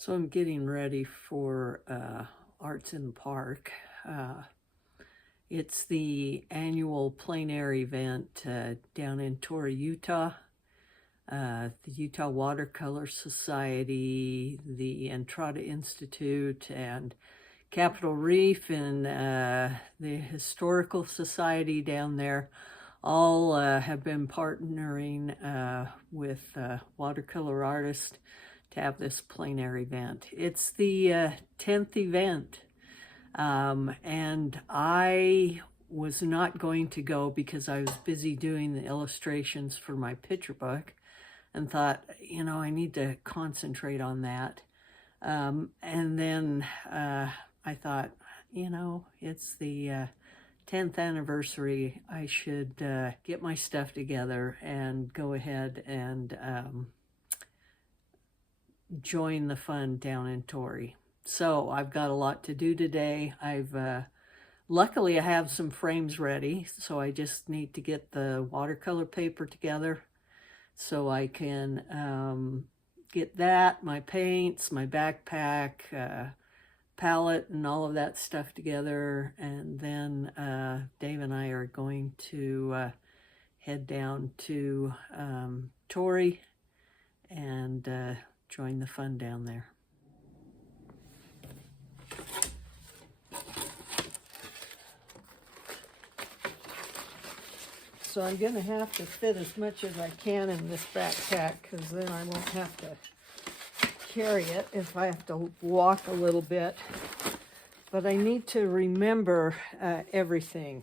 So I'm getting ready for Arts in the Park. It's the annual Plein Aire event down in Torrey, Utah. The Utah Watercolor Society, the Entrada Institute, and Capitol Reef and the Historical Society down there all have been partnering with watercolor artists to have this plein aire event. It's the 10th event, and I was not going to go because I was busy doing the illustrations for my picture book and thought, you know, I need to concentrate on that. And then I thought, you know, it's the 10th anniversary. I should get my stuff together and go ahead and join the fun down in Torrey. So I've got a lot to do today. Luckily I have some frames ready, so I just need to get the watercolor paper together so I can get that, my paints, my backpack, palette, and all of that stuff together. And then Dave and I are going to head down to Torrey and join the fun down there. So I'm going to have to fit as much as I can in this backpack, because then I won't have to carry it if I have to walk a little bit. But I need to remember everything,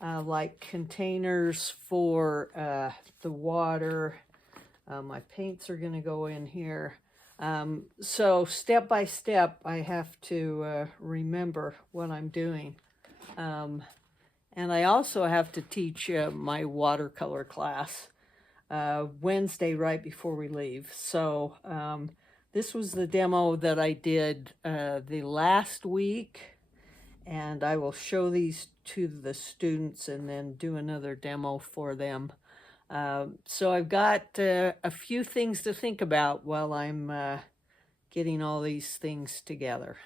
like containers for the water. My paints are going to go in here. So step by step, I have to remember what I'm doing. And I also have to teach my watercolor class Wednesday right before we leave. So this was the demo that I did the last week, and I will show these to the students and then do another demo for them. So I've got a few things to think about while I'm getting all these things together.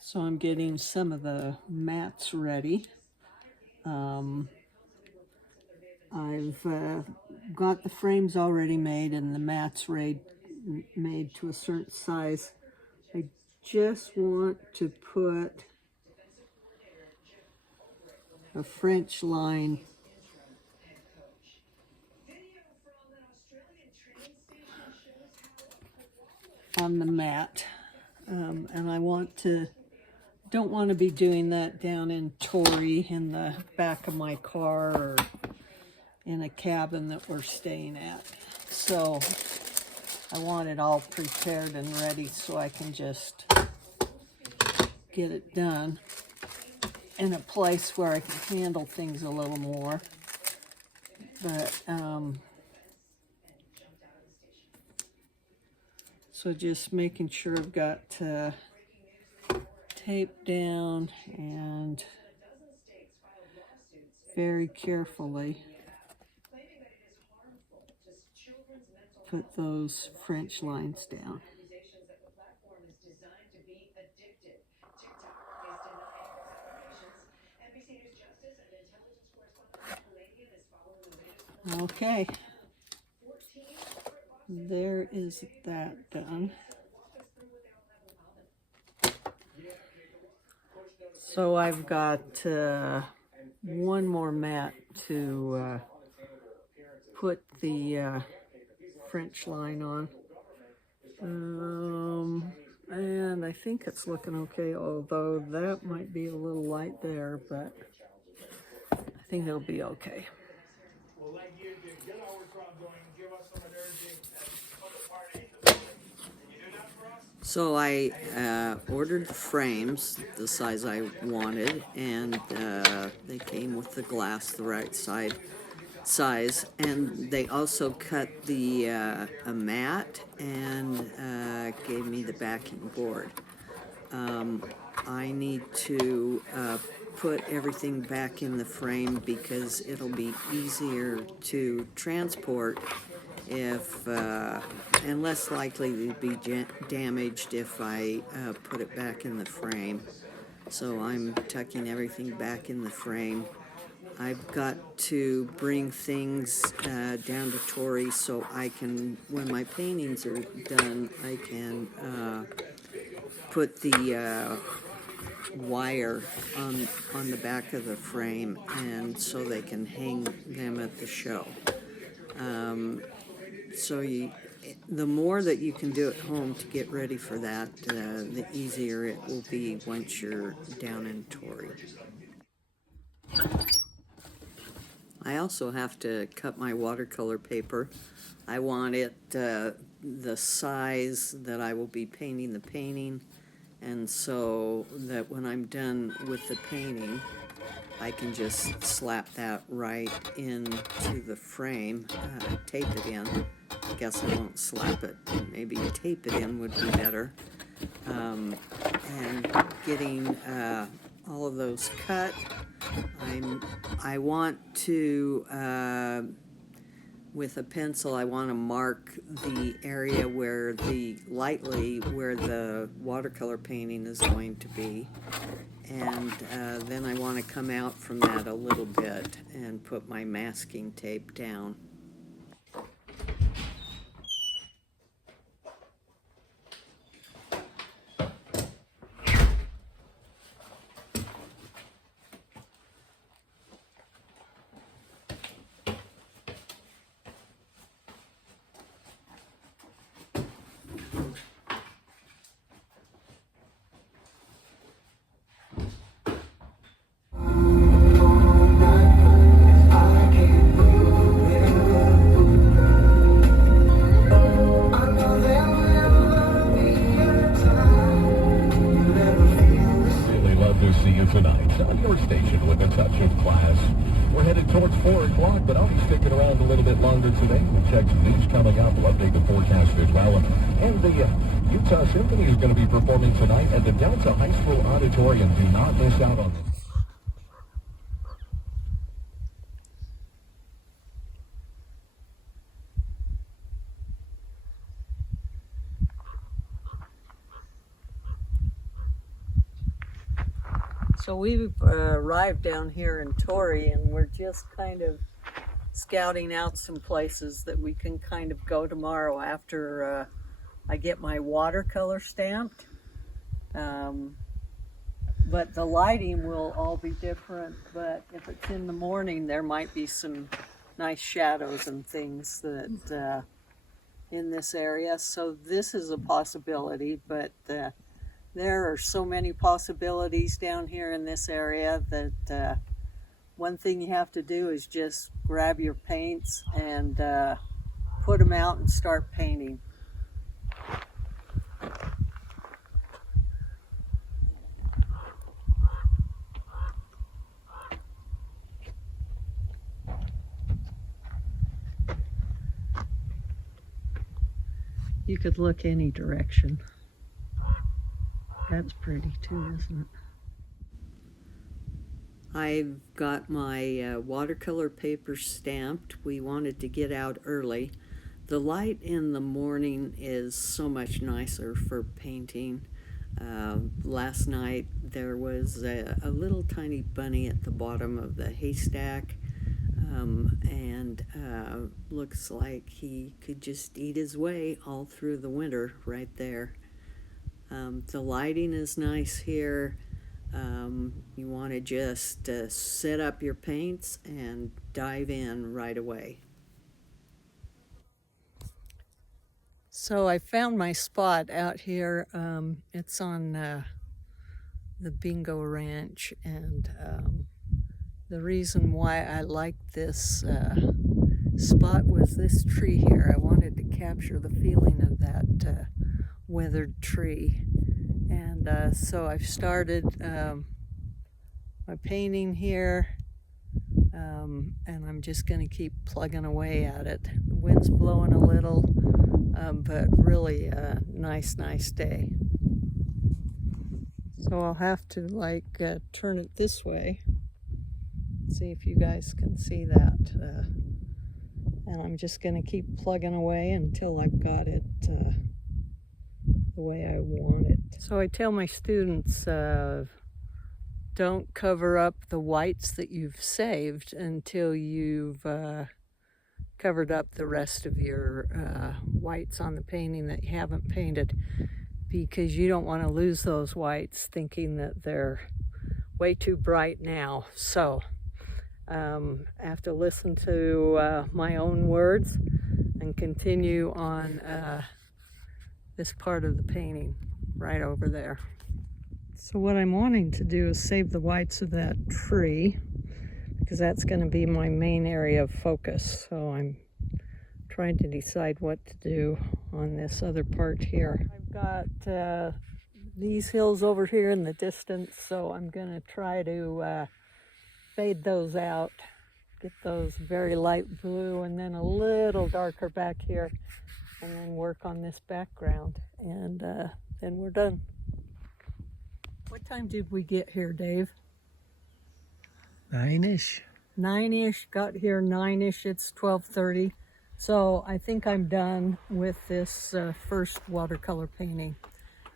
So I'm getting some of the mats ready. I've got the frames already made and the mats made to a certain size. I just want to put a French line on the mat, and I don't want to be doing that down in Torrey in the back of my car or in a cabin that we're staying at. So I want it all prepared and ready so I can just get it done in a place where I can handle things a little more. But so just making sure I've got tape down and very carefully put those French lines down. Okay, there is that done. So I've got one more mat to put the French line on. And I think it's looking okay, although that might be a little light there, but I think it'll be okay. So I ordered the frames the size I wanted, and they came with the glass the right size, and they also cut the a mat and gave me the backing board. I need to put everything back in the frame because it'll be easier to transport if and less likely to be damaged if I put it back in the frame. So I'm tucking everything back in the frame. I've got to bring things down to Torrey so I can, when my paintings are done, I can put the wire on the back of the frame, and so they can hang them at the show. So the more that you can do at home to get ready for that, the easier it will be once you're down in Torrey. I also have to cut my watercolor paper. I want it the size that I will be painting the painting, and so that when I'm done with the painting, I can just slap that right into the frame, tape it in. I guess I won't slap it, maybe tape it in would be better. And getting all of those cut, I want to, with a pencil, I want to mark the area where where the watercolor painting is going to be. And then I want to come out from that a little bit and put my masking tape down. Tonight on your station with a touch of class. We're headed towards 4 o'clock, but I'll be sticking around a little bit longer today. We'll check some news coming up. We'll update the forecast as well. And the Utah Symphony is going to be performing tonight at the Delta High School Auditorium. Do not miss out on this. So we've arrived down here in Torrey, and we're just kind of scouting out some places that we can kind of go tomorrow after I get my watercolor stamped. But the lighting will all be different, but if it's in the morning, there might be some nice shadows and things that in this area. So this is a possibility, but there are so many possibilities down here in this area that one thing you have to do is just grab your paints and put them out and start painting. You could look any direction. That's pretty too, isn't it? I've got my watercolor paper stamped. We wanted to get out early. The light in the morning is so much nicer for painting. Last night there was a little tiny bunny at the bottom of the haystack, and looks like he could just eat his way all through the winter right there. The lighting is nice here. You want to just set up your paints and dive in right away. So I found my spot out here. It's on the Bingo Ranch, and the reason why I liked this spot was this tree here. I wanted to capture the feeling of that weathered tree, and so I've started my painting here, and I'm just going to keep plugging away at it. The wind's blowing a little, but really a nice day. So I'll have to turn it this way, see if you guys can see that. And I'm just going to keep plugging away until I've got it the way I want it. So I tell my students, don't cover up the whites that you've saved until you've covered up the rest of your whites on the painting that you haven't painted, because you don't want to lose those whites thinking that they're way too bright now. So I have to listen to my own words and continue on this part of the painting right over there. So what I'm wanting to do is save the whites of that tree, because that's going to be my main area of focus. So I'm trying to decide what to do on this other part here. I've got these hills over here in the distance, so I'm going to try to fade those out, get those very light blue and then a little darker back here, and then work on this background, and then we're done. What time did we get here, Dave? 9-ish. 9-ish, got here 9-ish, it's 12:30. So I think I'm done with this first watercolor painting.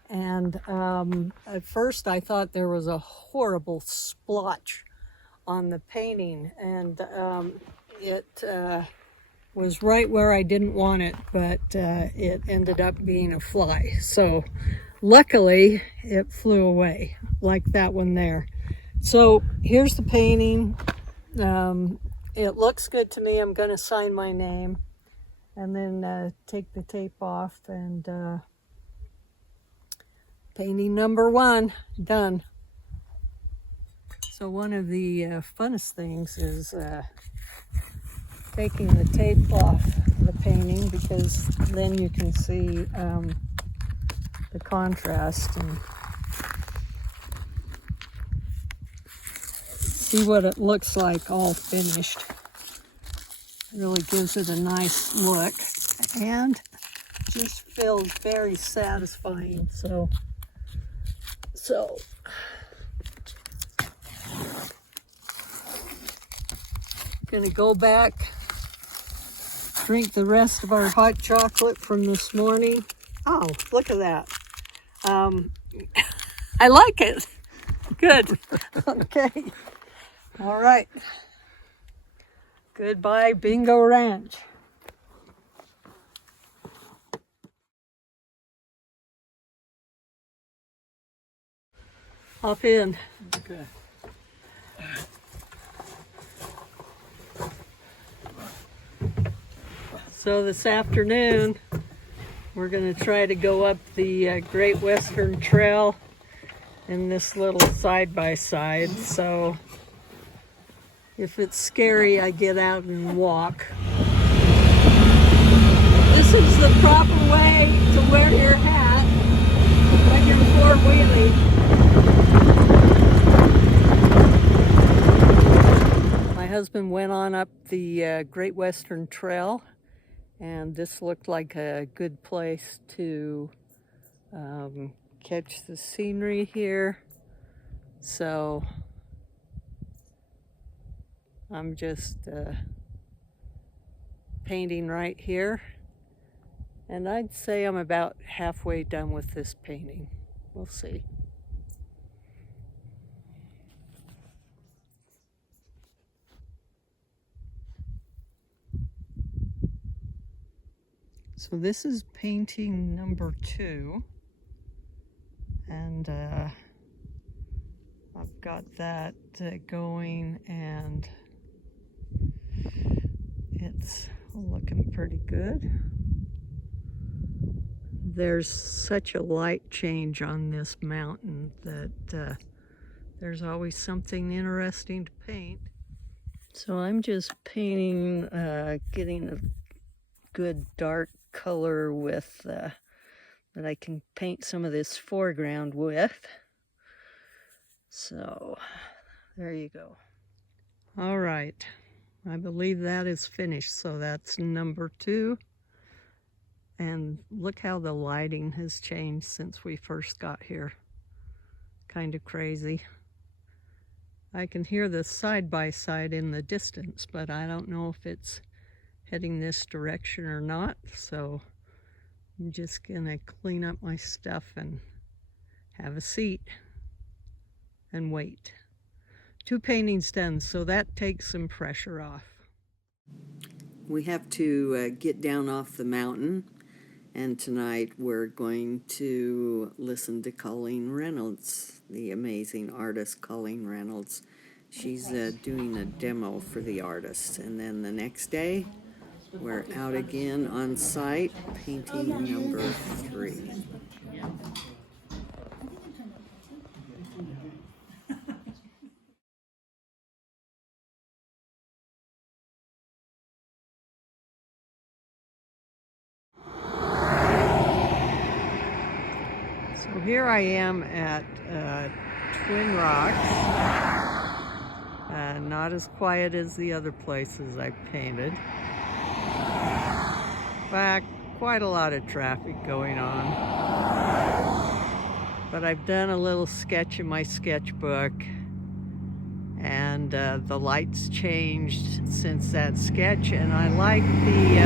And at first I thought there was a horrible splotch on the painting, and it was right where I didn't want it, but it ended up being a fly. So luckily it flew away, like that one there. So here's the painting. It looks good to me. I'm going to sign my name and then take the tape off, and painting number 1 done. So one of the funnest things is taking the tape off the painting, because then you can see the contrast and see what it looks like all finished. It really gives it a nice look and just feels very satisfying. So gonna go back, drink the rest of our hot chocolate from this morning. Oh, look at that. I like it. Good. Okay. All right. Goodbye, Bingo Ranch. Hop in. Okay. So this afternoon, we're going to try to go up the Great Western Trail in this little side-by-side. So if it's scary, I get out and walk. This is the proper way to wear your hat when you're four-wheeling. My husband went on up the Great Western Trail, and this looked like a good place to catch the scenery here. So I'm just painting right here, and I'd say I'm about halfway done with this painting. We'll see. So this is painting number 2, and I've got that going, and it's looking pretty good. There's such a light change on this mountain that there's always something interesting to paint. So I'm just painting, getting a good dark color with that I can paint some of this foreground with. So there you go. All right, I believe that is finished. So that's number 2, and look how the lighting has changed since we first got here. Kind of crazy. I can hear the side-by-side in the distance, but I don't know if it's heading this direction or not, so I'm just gonna clean up my stuff and have a seat and wait. 2 paintings done, so that takes some pressure off. We have to get down off the mountain, and tonight we're going to listen to Colleen Reynolds, the amazing artist Colleen Reynolds. She's doing a demo for the artists, and then the next day we're out again on site painting number 3. So here I am at Twin Rocks. Not as quiet as the other places I've painted. In fact, quite a lot of traffic going on. But I've done a little sketch in my sketchbook, and the lights changed since that sketch, and I like the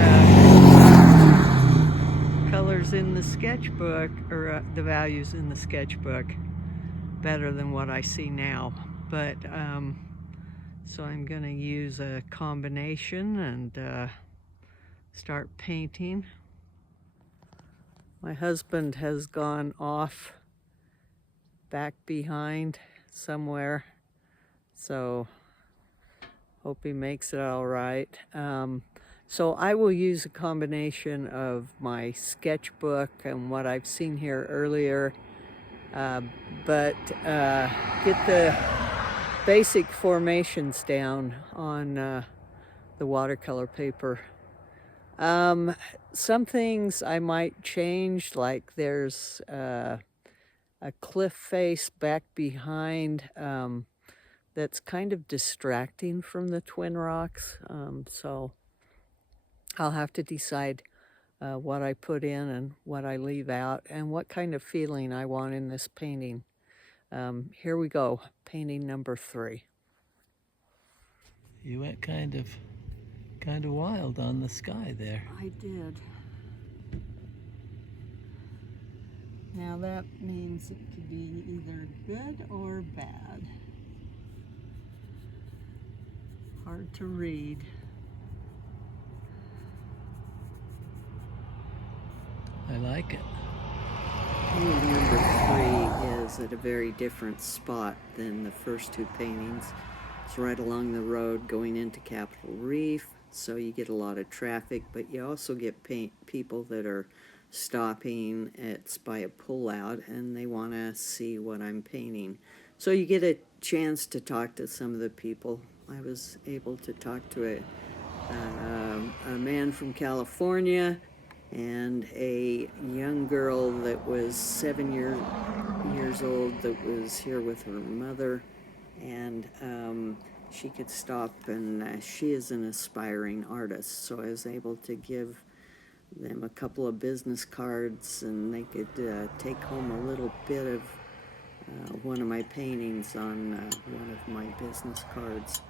colors in the sketchbook, or the values in the sketchbook, better than what I see now. But so I'm gonna use a combination and start painting. My husband has gone off back behind somewhere, so hope he makes it all right. So I will use a combination of my sketchbook and what I've seen here earlier, but get the basic formations down on the watercolor paper. Some things I might change, like there's a cliff face back behind that's kind of distracting from the Twin Rocks, so I'll have to decide what I put in and what I leave out and what kind of feeling I want in this painting. Here we go, painting number 3. You went kind of wild on the sky there. I did. Now that means it could be either good or bad. Hard to read. I like it. Painting number 3 is at a very different spot than the first 2 paintings. It's right along the road going into Capitol Reef, so you get a lot of traffic, but you also get people that are stopping. It's by a pullout, and they want to see what I'm painting. So you get a chance to talk to some of the people. I was able to talk to a man from California and a young girl that was 7 years old that was here with her mother, and she could stop, and she is an aspiring artist, so I was able to give them a couple of business cards, and they could take home a little bit of one of my paintings on one of my business cards.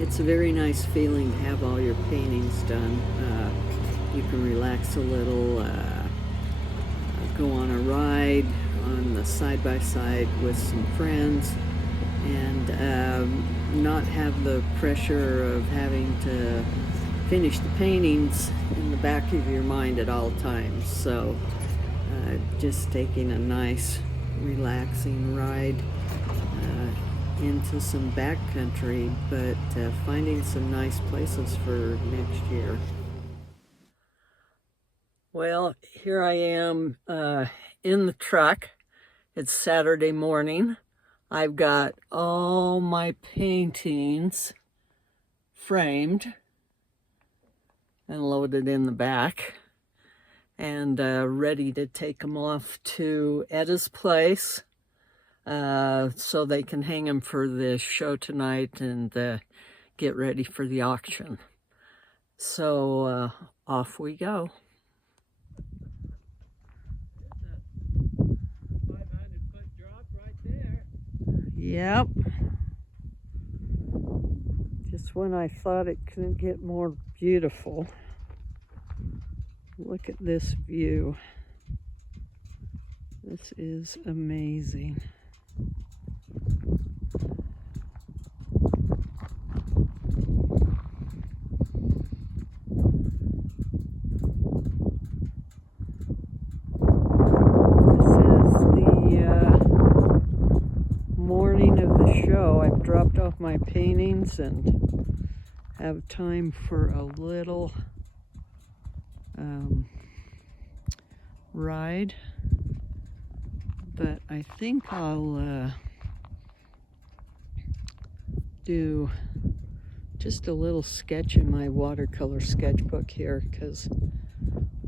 It's a very nice feeling to have all your paintings done. You can relax a little, go on a ride on the side-by-side with some friends, and not have the pressure of having to finish the paintings in the back of your mind at all times. So just taking a nice relaxing ride into some backcountry, but finding some nice places for next year. Well, here I am in the truck. It's Saturday morning. I've got all my paintings framed and loaded in the back, and ready to take them off to Edda's place so they can hang them for the show tonight and get ready for the auction. So off we go. Yep. Just when I thought it couldn't get more beautiful. Look at this view. This is amazing. I've dropped off my paintings and have time for a little ride, but I think I'll do just a little sketch in my watercolor sketchbook here because,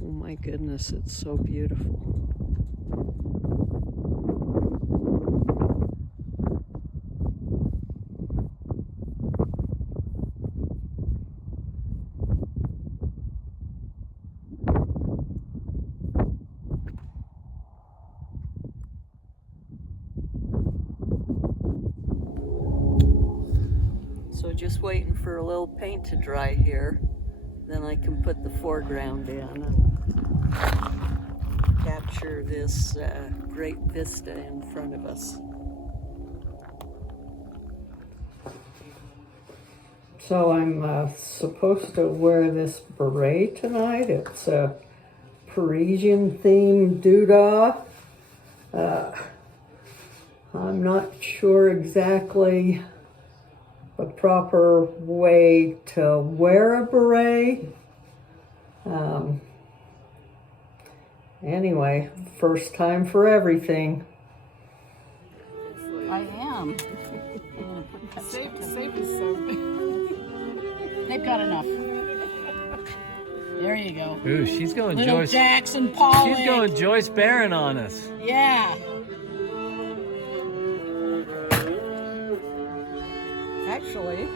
oh my goodness, it's so beautiful. So just waiting for a little paint to dry here, then I can put the foreground in and capture this great vista in front of us. So I'm supposed to wear this beret tonight. It's a Parisian themed doodah. I'm not sure exactly the proper way to wear a beret. Anyway, first time for everything. I am. Save us some. They've got enough. There you go. Ooh, she's going Little Joyce. Jackson Pollock. She's going Joyce Barron on us. Yeah. Actually,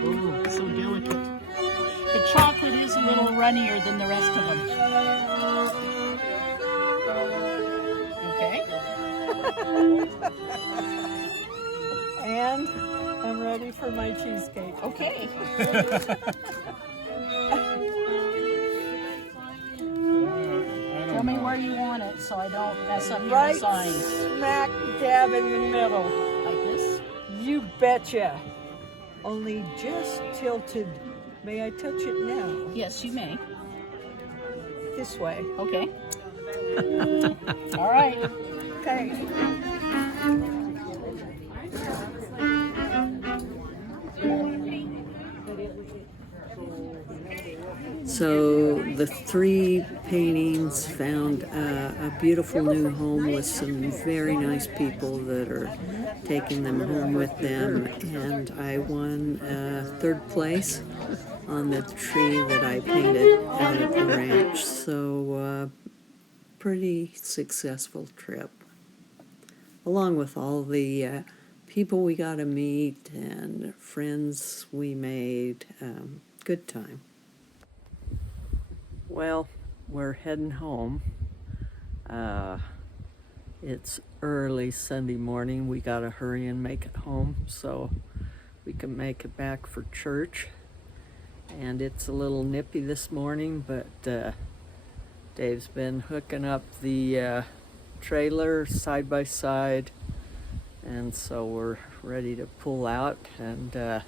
Ooh, so delicate. The chocolate is a little runnier than the rest of them. Okay. and I'm ready for my cheesecake. Okay. Tell me where you want it so I don't mess up your Right design. smack dab in the middle. Like this? You betcha. Only just tilted. May I touch it now? Yes, you may. This way. Okay. All right. Okay. So the three paintings found a beautiful new home with some very nice people that are taking them home with them, and I won third place on the tree that I painted out at the ranch. So pretty successful trip, along with all the people we got to meet and friends we made. Good time. Well, we're heading home. It's early Sunday morning. We gotta hurry and make it home so we can make it back for church. And it's a little nippy this morning, but Dave's been hooking up the trailer side by side, and so we're ready to pull out and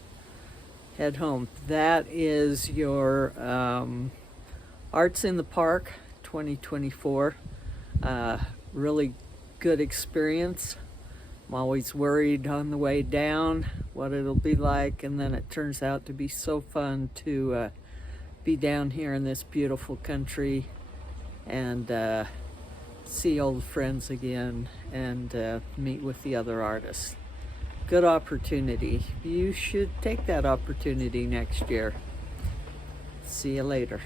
head home. That is your Arts in the Park 2024. Really good experience. I'm always worried on the way down what it'll be like, and then it turns out to be so fun to be down here in this beautiful country and see old friends again and meet with the other artists. Good opportunity. You should take that opportunity next year. See you later.